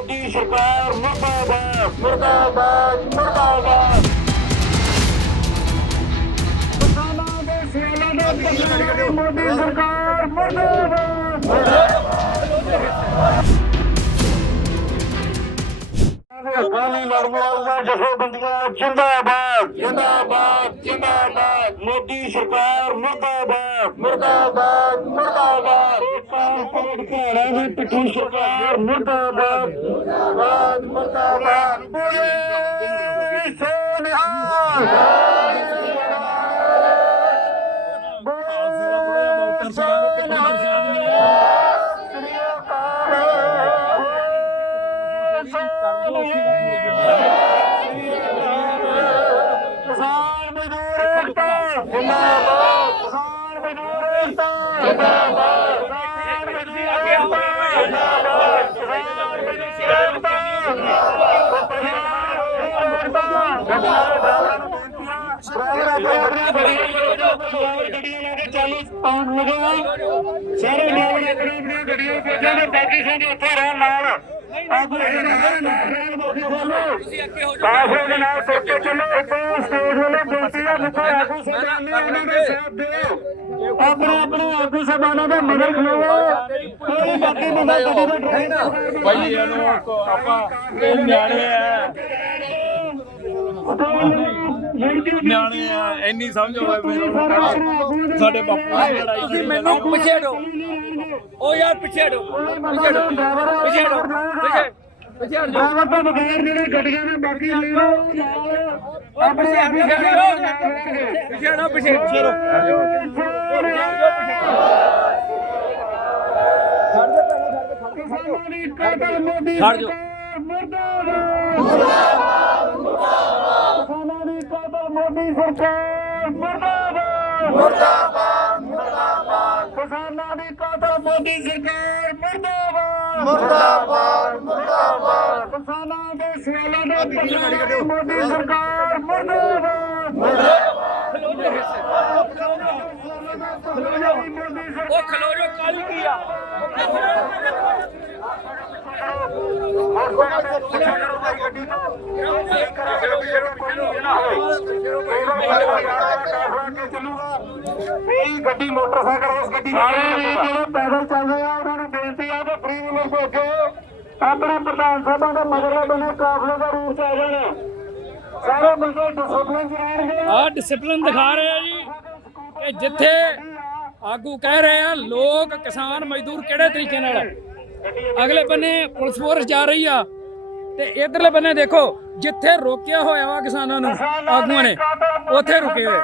ਮੋਦੀ ਸਰਕਾਰ ਮੁਰਦਾਬਾਦ। ਮੁਰਦਾਬਾਦ ਮੁਰਦਾਬਾਦ। ਕਿਸਾਨਾਂ ਦੇ ਸਵਾਲਾਂ ਦਾ ਜਵਾਬ ਮੋਦੀ ਸਰਕਾਰ ਮੁਰਦਾਬਾਦ। ਅਫਗਾਨੀ ਲੜਵਾਲ ਦਾ ਜਥੇਬੰਦੀਆਂ ਜਿੰਦਾਬਾਦ। ਜਿੰਦਾਬਾਦ ਜਿੰਦਾਬਾਦ। ਮੋਦੀ ਸਰਕਾਰ ਮੁਰਦਾਬਾਦ। ਮੁਰਦਾਬਾਦ ਮੁਰਦਾਬਾਦ। ਪਾਸਪੋਰਟ ਘਰਾਣਾ ਦੀ ਪਿੱਠੂ ਸਰਕਾਰ, ਮੁਰਦਾਬਾਦ। ਮੁਰਦਾਬਾਦ ਮੁਰਦਾਬਾਦ। ਬੋਲੇ ਸੋਨਿਹਾਲ ਕਿਸਾਨ ਮਜ਼ਦੂਰ ਏਕਤਾ। ਜਿੰਦਾਬਾਦ। ਕਿਸਾਨ ਮਜ਼ਦੂਰ ਏਕਤਾ। ਜਿੰਦਾਬਾਦ ਕਿਸਾਨ ਮਜ਼ਦੂਰ ਏਕਤਾ ਜਿੰਦਾਬਾਦ ਕਿਸਾਨ ਮਜ਼ਦੂਰ ਏਕਤਾ ਸਾਰੇ ਲੋਕ ਆਪਣੀ ਆਪਣੀ ਗੱਡੀਆਂ ਭੇਜਣ ਦੇ ਬਾਕੀ ਸਿੰਘ ਉੱਥੇ ਰਹਿਣ ਨਾਲ ਆਗੂ ਨਾਲ ਨਾਲ ਮੁਖੀ ਖੋਲੋ ਕਾਫੇ ਦੇ ਨਾਲ ਤੁਰ ਕੇ ਚੱਲੋ ਇੱਥੇ ਸਟੇਜ ਹੈ ਜਿੱਥੇ ਆਗੂ ਸਭਾਨੇ ਉਹਨਾਂ ਦੇ ਸਾਥ ਦਿਓ ਆਪਣੇ ਆਪਣੇ ਆਗੂ ਸਭਾਨਾਂ ਦੇ ਮਦਦ ਖਲੋਵੋ ਕੋਈ ਬਾਕੀ ਬੰਦਾ ਗੱਡੀ ਦਾ ਡਰਾਈਵਰ ਭਾਈ ਇਹਨੂੰ ਆਪਾਂ ਇਹ ਨਿਆਣੇ ਆ। ਨਿਆਣੇ ਆ ਇੰਨੀ ਸਮਝ ਹੋਵੇ ਸਾਡੇ ਬਾਪੂ ਦੀ ਲੜਾਈ ਤੁਸੀਂ ਮੈਨੂੰ ਪਿੱਛੇ ਹਟੋ। ਉਹ ਯਾਰ ਪਿੱਛੇ ਹਟੋ। ਪਿੱਛੇ ਹਟੋ। ਪਿੱਛੇ ਹਟੋ। ਪਿੱਛੇ ਪਿੱਛੇ ਹਟ ਜਾਓ। ਡਰਾਈਵਰ ਤੋਂ ਬਗੈਰ ਜਿਹੜੇ ਗੱਡੀਆਂ ਨੇ ਬਾਕੀ ਲੈ ਲਓ। ਉਹ ਪਿੱਛੇ ਪਿੱਛੇ ਹਟੋ ਪਿੱਛੇ ਹਟੋ ਪਿੱਛੇ ਪਿੱਛੇ ਹਟੋ ਕਿਸਾਨਾਂ ਦੀ ਕਾਤਲ ਮੋਦੀ ਖੜ ਜਾਓ। ਸਰਕਾਰ ਮੁਰਦਾਬਾਦ। ਕਿਸਾਨਾਂ ਦੀ ਕਾਤਲ ਮੋਦੀ ਸਰਕਾਰ ਮੁਰਦਾਬਾਦ ਮੁਰਦਾਬਾਦ ਮੁਰਦਾਬਾਦ ਕਿਸਾਨਾਂ ਦੀ ਕਾਤਲ ਮੋਦੀ ਸਰਕਾਰ ਮੁਰਦਾਬਾਦ ਮੁਰਦਾਬਾਦ ਮੁਰਦਾਬਾਦ ਕਿਸਾਨਾਂ ਦੇ ਸਵਾਲਾਂ ਦਾ ਮੋਦੀ ਸਰਕਾਰ। ਮੁਰਦਾਬਾਦ ਉਹ ਖਲੋ ਜੋ ਕਾਲੀ ਕੀ ਆ ਗੱਡੀ ਮੋਟਰਸਾਈਕਲ ਉਸ ਗੱਡੀ ਜਿਹੜੇ ਪੈਦਲ ਚੱਲਦੇ ਆ ਉਹਨਾਂ ਨੂੰ ਬੇਨਤੀ ਆ ਕਿ ਫ੍ਰੀ ਵੀਲਰ ਭੇਜੋ ਆਪਣੇ ਪ੍ਰਧਾਨ ਸਾਹਿਬਾਂ ਦੇ ਮਗਰਲੇ ਬਣੇ ਕਾਫਲੇ ਦਾ ਰੂਪ ਚ ਆ ਜਾਣਾ। ਸਾਰੇ ਡਿਸਪਲਿਨ ਆ। ਡਿਸਪਲਿਨ ਦਿਖਾ ਰਹੇ ਆ ਜੀ। ਕਿ ਜਿੱਥੇ ਆਗੂ ਕਹਿ ਰਹੇ ਆ ਲੋਕ ਕਿਸਾਨ ਮਜ਼ਦੂਰ ਕਿਹੜੇ ਤਰੀਕੇ ਨਾਲ ਅਗਲੇ ਬੰਨੇ ਪੁਲਿਸ ਫੋਰਸ ਜਾ ਰਹੀ ਆ। ਤੇ ਇਧਰਲੇ ਬੰਨੇ ਦੇਖੋ ਜਿੱਥੇ ਰੋਕਿਆ ਹੋਇਆ ਵਾ ਕਿਸਾਨਾਂ ਨੂੰ ਆਗੂਆਂ ਨੇ ਉੱਥੇ ਰੁਕੇ ਹੋਏ।